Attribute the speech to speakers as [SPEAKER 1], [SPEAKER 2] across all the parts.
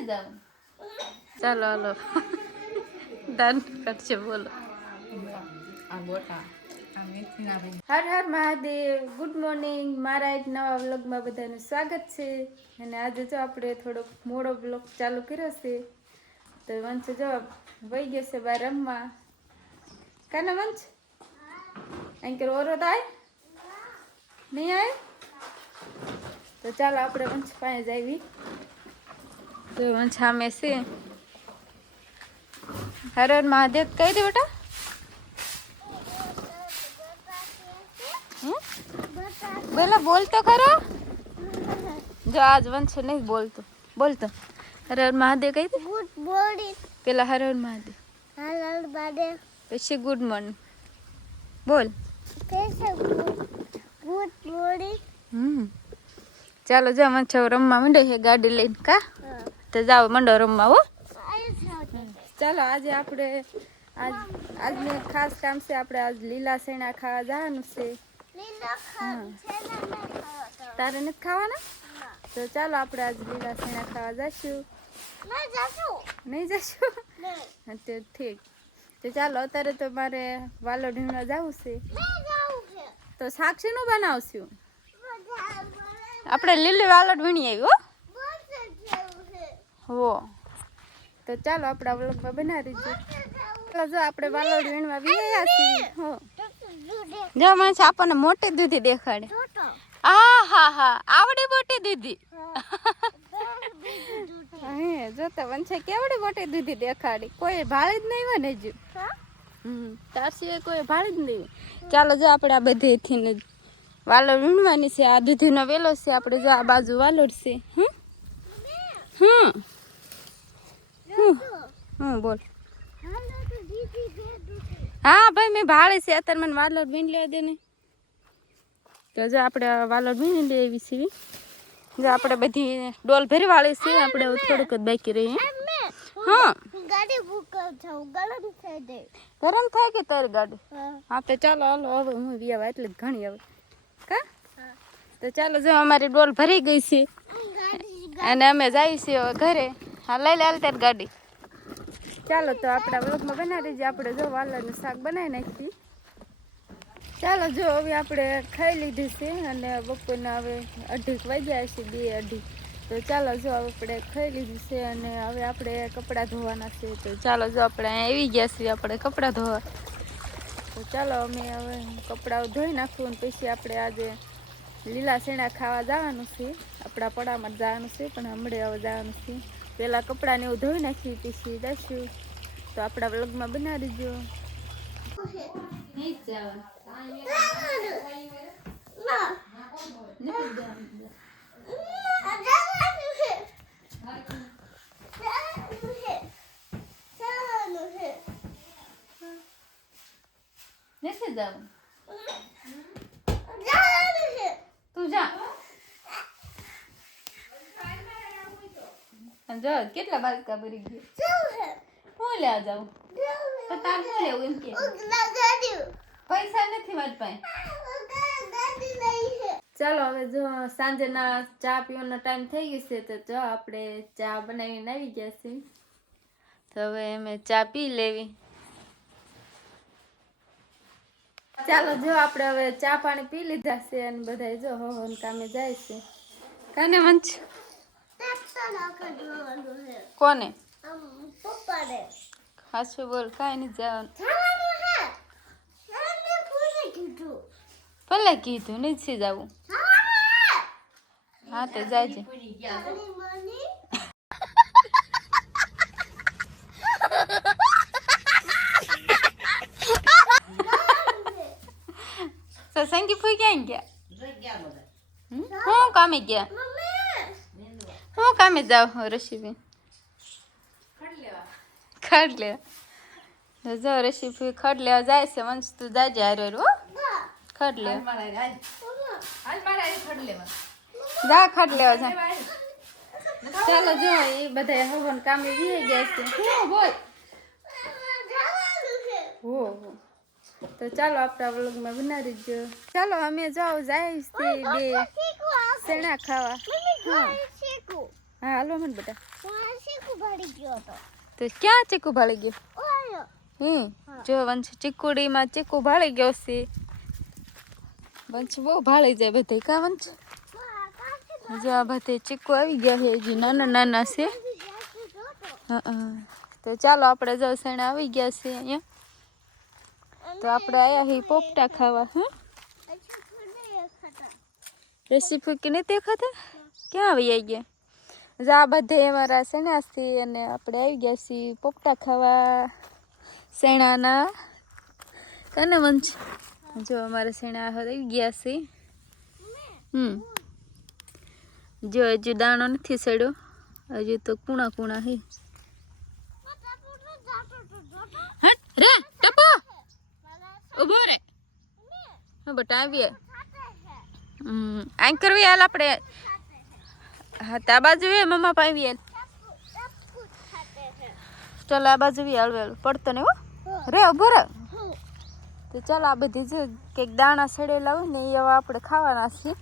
[SPEAKER 1] ચાલો હાલો દાન કરશે બોલો હર હર મહાદેવ ગુડ મોર્નિંગ મારા એક નવા વ્લોગમાં બધાનું સ્વાગત છે. અને આજે જો આપણે થોડોક મોડો બ્લોગ ચાલુ કર્યો છે તો વંશ જો વહી ગયો છે બાર રમવા. કાના વંશ? અહીં કે ઓરો તો આય નહીં આય તો ચાલો આપણે વંશ પાસે જાવી તો સામે છે. હર હર મહાદેવ કઈ દે બેટા? બોલા બોલતો ખરો. જો આજ વંશ નહીં બોલતો. બોલતો હર હર મહાદેવ કહી દે.
[SPEAKER 2] ગુડ મોર્નિંગ
[SPEAKER 1] પેલા હર હર મહાદેવ.
[SPEAKER 2] બાડે
[SPEAKER 1] પછી ગુડ મોર્નિંગ બોલ.
[SPEAKER 2] ગુડ મોર્નિંગ
[SPEAKER 1] હમ. ચાલો જમા છો રમવા માંડે છે ગાડી લઈને કા? તો જાઓ મંડો રમવા હો. ચાલો આજે આપણે આજ આજનું ખાસ કામ છે આપણે આજ લીલા સેણા ખાવા જવાનું છે. તારે નથી ખાવાના? તો ચાલો આપણે આજ લીલા સેણા ખાવા
[SPEAKER 2] જશું.
[SPEAKER 1] નહીં જશું? તો ઠીક. તો ચાલો અત્યારે તો મારે વાલો ઢીંગણા જવું છે.
[SPEAKER 2] તો
[SPEAKER 1] તો સાક્ષીનું બનાવશું? આપણે લીલી વાલો ઢીણી આવી હો. હો. તો ચાલો આપણા વ્લોગમાં બનાવી દીધું જો આપણે વાલોડ વીણવા વીણ્યા છીએ. હો. જો મને આપણને મોટી દૂધી દેખાડે. આ હા હા આવડી મોટી દૂધી
[SPEAKER 2] હા
[SPEAKER 1] જોતા વંશે કેવડી મોટી દૂધી દેખાડી. કોઈ ભાળી જ નહીં હોય ને હજુ. તાર સિવાય કોઈ ભાળી જ નહીં ચાલો જો આપણે આ બધેથી વાલો વીણવાની છે. આ દૂધીનો વેલો છે. આપણે જો આ બાજુ વાલોડ છે. હમ? હમ. હમ હમ બોલ
[SPEAKER 2] હાલો તો દીદી દે દૂધી
[SPEAKER 1] હા ભાઈ મેં ભાળી છે અત્યારે મને વાલોડ વીણ લેવા દે ને તો જો આપણે આ વાલોડ વીણી લે એવી છે જો આપણે બધી ડોલ ભરી વાળી છે આપણે હવે થોડુંક જ બાકી રહી હે.
[SPEAKER 2] મેં
[SPEAKER 1] હા
[SPEAKER 2] ગાડી બુક કરું છું ગરમ થઈ દે
[SPEAKER 1] ગરમ થાય કે તારી ગાડી?
[SPEAKER 2] હા
[SPEAKER 1] હા તો ચાલો, હાલો, હવે હું વ્યાવા એટલે જ ઘણી હવે. કા?
[SPEAKER 2] હા.
[SPEAKER 1] તો ચાલો, જો અમારી ડોલ ભરી ગઈ છે.
[SPEAKER 2] ગાડી
[SPEAKER 1] અને અમે જઈએ છીએ હવે ઘરે. હા, લઈ લે, હાલ તારી ગાડી. ચાલો તો આપણા વ્લોગમાં બનાવી દઈએ. આપણે જો વાલરનું શાક બનાવી નાખી ચાલો જો, હવે આપણે ખાઈ લીધું છે અને બપોરના હવે અઢીક વાગ્યા છે બે અઢી તો ચાલો જો, હવે આપણે ખાઈ લીધું છે અને હવે આપણે કપડાં ધોવાના છે. તો ચાલો જો, આપણે અહીંયા આવી ગયા છીએ આપણે કપડાં ધોવા. તો ચાલો, અમે હવે કપડાં ધોઈ નાખું અને પછી આપણે આજે લીલા શેણા ખાવા જવાનું છે. આપણા પડામાં જવાનું છે, પણ હમણાં હવે જવાનું છે. પહેલાં કપડાને એવું ધોઈ નાખી પછી જઈશું તો આપણા વ્લોગમાં બનાવી દેજો. નથી જવાનું
[SPEAKER 2] છે
[SPEAKER 1] તું જા અને જો કેટલા બાલકા ભરી ગયા? હું. લેવા જાઉં? પણ તાર શું લેવું એમ કે? પૈસા નથી મારી પાસે ચાલો હવે જો સાંજના ચા પીવાનો ટાઈમ થઈ ગયો છે તો જો આપણે ચા બનાવીને આવી ગયા છે તો હવે અમે ચા પી લેવી. ચાલો જો આપણે હવે ચા પાણી પી લીધા છે અને બધા જો હોન કામે જાય છે. કાને મંચ
[SPEAKER 2] ટ્રેક્ટર નાખવા જવાનું છે
[SPEAKER 1] કોને? હાસુ બોલ કાંઈ નહીં જવાનું ભલે કીધું. નથી જવું. હા તો તો સંગી ફૂઈ ક્યાં ગયા? હું કામે ગયા? કામે જાવ રસીબેન ખડ લેવા જો રસીપી ખડ લેવા જાય છે વંશ તું જાજે હારે હો ખડ લેવા જા ખડ લેવા જા ચાલો જો એ બધા હવન કામે વી ગયા છે હું બોલ હો હો તો ચાલો આપણા વ્લોગમાં બનાવી દો ચાલો અમે જાઓ જાય છે બે સેણા ખાવા
[SPEAKER 2] હા
[SPEAKER 1] હા હાલો મને બેટા
[SPEAKER 2] હું શીખું ભરી ગયો હતો
[SPEAKER 1] તો ક્યાં ચીકુ ભાળી ગયું
[SPEAKER 2] ઓયો
[SPEAKER 1] હમ જો વંશ ચીકુડીમાં ચીકુ ભાળી ગયો છે વંશ બહુ ભાળી જાય બધે કા વંશ જો આ બધે ચીકુ આવી ગયા છે હજી નાના નાના છે હં તો ચાલો આપણે જો સેણા આવી ગયા છે અહીંયા તો આપણે આયા છીએ પોપટા ખાવા હં રેસીપી કે નથી ખાતા ક્યાં આવી ગયા જો બધે અમારા સેણા અને આપણે આવી ગયા છીએ પોપટા ખાવા સેણાના કને વંશ જો અમારા સેણા આવી ગયા છે. હમ. જો હજુ દાણો નથી સડ્યો. હજુ તો કુણા કુણા હે. હટ, રે, ટપો! ઊભો રે. બટા આવીએ. આઈ કરવી હાલ આપણે. હા તા બાજુ એ મમ્મા પાવી ચાલો આ બાજુ હાલ પડતો ને હો. રે ઊભો રે. તો ચાલ આ બધી જે કંઈક દાણા સડેલા હોય ને એ હવે આપણે ખાવાના છીએ.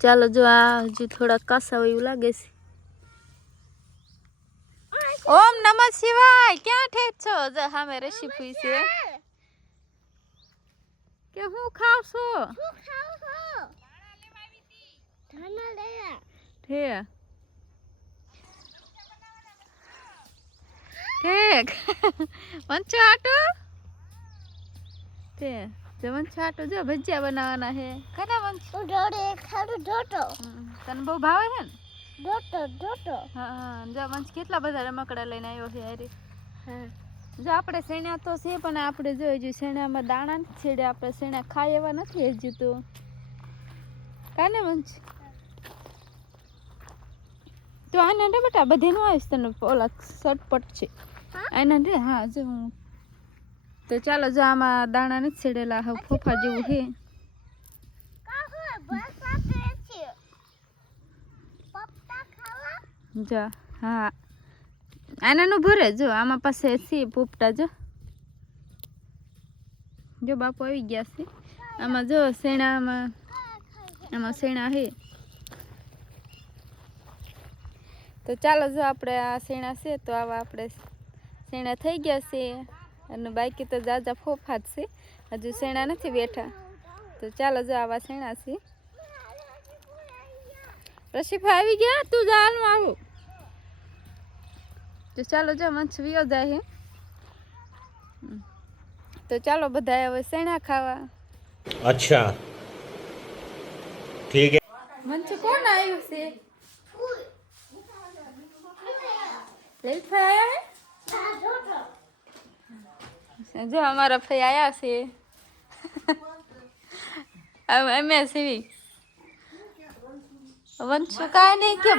[SPEAKER 1] ચાલો જો આ હજુ થોડા કાસા હોય એવું લાગે છે. ઓમ નમ શિવાય. ક્યાં ઠેક છો? જો સામે રેસીપી છે. કે હું ખાવ છો. ઠે ઠેક વંચો આટો તે જો વંચો આટો જો ભજીયા બનાવવાના છે કના ખાડો ડોટો તને બહુ ભાવે છે ને હા હા જો વંશ કેટલા બધા રમકડા લઈને આવ્યો છે હારી જો આપણે શેણા તો છે પણ આપણે જો હજુ શેણામાં દાણા નથી છેડે આપણે શેણા ખાઈ એવા નથી હજુ તો કાને વંશ તો આના રે બેટા બધે નો આવીશ તને ઓલા સટપટ છે. આના રે હા જો. હું તો ચાલો જો આમાં દાણા નથી છેડેલા હવે ફોફા જેવું છે. જા હા. આનાનું ભરે જો આમાં પાસે છે પોપટા જો. જો બાપુ આવી ગયા છે. આમાં જો શેણામાં આમાં શેણા છે તો ચાલો જો આપણે આ સીણા છે તો આવા આપણે સીણા થઈ ગયા છે અને બાકી તો જાજા ફોફાત છે. હજુ સીણા નથી બેઠા. તો ચાલો જો આવા સીણા છે. રશીફા આવી ગયા? તું જાલમાં આવું. તો ચાલો જો મંચ વિયો જાય તો ચાલો બધા હવે સીણા ખાવા.
[SPEAKER 3] અચ્છા. ઠીક
[SPEAKER 1] મંચ કોણ આવ્યું છે? આયા જો અમારા ફઈ આયા છે. અમે સીવી વંશુ કાંઈ નહીં કે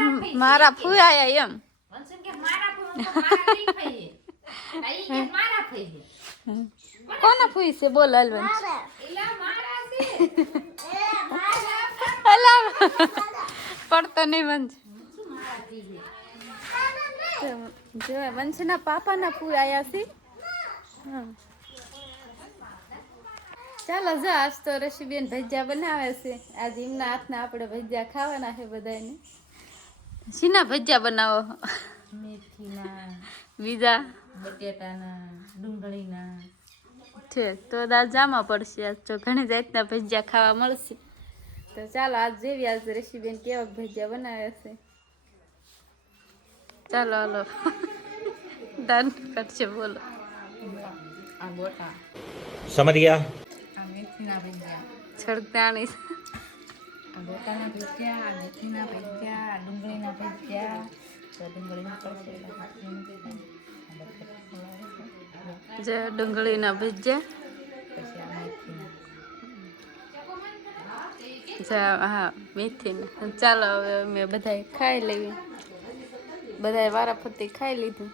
[SPEAKER 1] મારા ફૂઈ આયા એમ. કોના ફૂઈ છે? બોલ હલવંશ અલા. પડતો નહીં વંશ. જો વંશના પાપાના ફૂઈ આયા છે. ચાલો જો આજ તો રસીબેન ભજીયા બનાવે છે. આજ એમના હાથના આપણે ભજીયા ખાવાના છે બધાને શીના ભજીયા બનાવો?
[SPEAKER 4] મેથીના
[SPEAKER 1] બીજા?
[SPEAKER 4] બટેટાના ડુંગળીના.
[SPEAKER 1] છે તો દાદ જામા પડશે આજ તો. ઘણી જાતના ભજીયા ખાવા મળશે. તો ચાલો આજ જેવી આજ રસીબેન કેવા ભજીયા બનાવે છે. ચાલો હાલો. દાન કરશે બોલો.
[SPEAKER 4] સમજ ગયા
[SPEAKER 1] જે ડુંગળીના ભેજ્યા.
[SPEAKER 4] પછી
[SPEAKER 1] હા મેથીના. ચાલો હવે અમે બધાએ ખાઈ લેવી બધાએ વારાફરતી ખાઈ લીધું.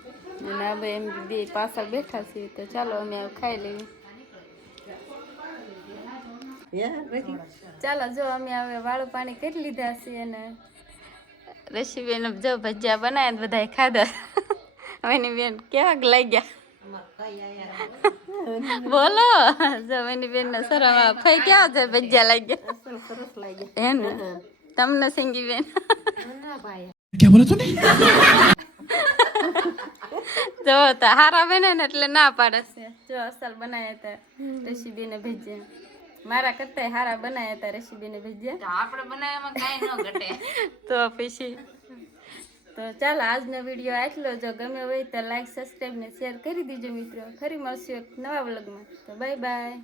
[SPEAKER 1] અને હવે એમ બે પાછળ બેઠા છીએ તો ચાલો અમે ખાઈ લેવી ચાલો જો અમે હવે વાળું પાણી કરી લીધા છે અને રસીબેન જો ભજીયા બનાવ્યા ને બધાએ ખાધા. એની બેન કેવાક લાગ્યા બોલો જો એની બેન ને શરમ ફઈ છે ભજીયા લાગ્યા હે ને? તમને સિંગી બેન.
[SPEAKER 4] ના? ભાઈ
[SPEAKER 1] જો તો હારા બને ને એટલે ના પાડે છે. જો અસલ બનાવ્યા હતા રસીબીને ભેજ્યા. મારા કરતા હારા બનાવ્યા હતા રસીબીને ભેજ્યા.
[SPEAKER 4] તો આપણે બનાવ્યામાં કાંઈ ન ઘટે.
[SPEAKER 1] તો પછી? તો ચાલો આજનો વીડિયો આટલો જો ગમે હોય તો લાઈક સબસ્ક્રાઈબ ને શેર કરી દીજો મિત્રો. ફરી મળશું એક નવા વ્લોગમાં. તો બાય બાય.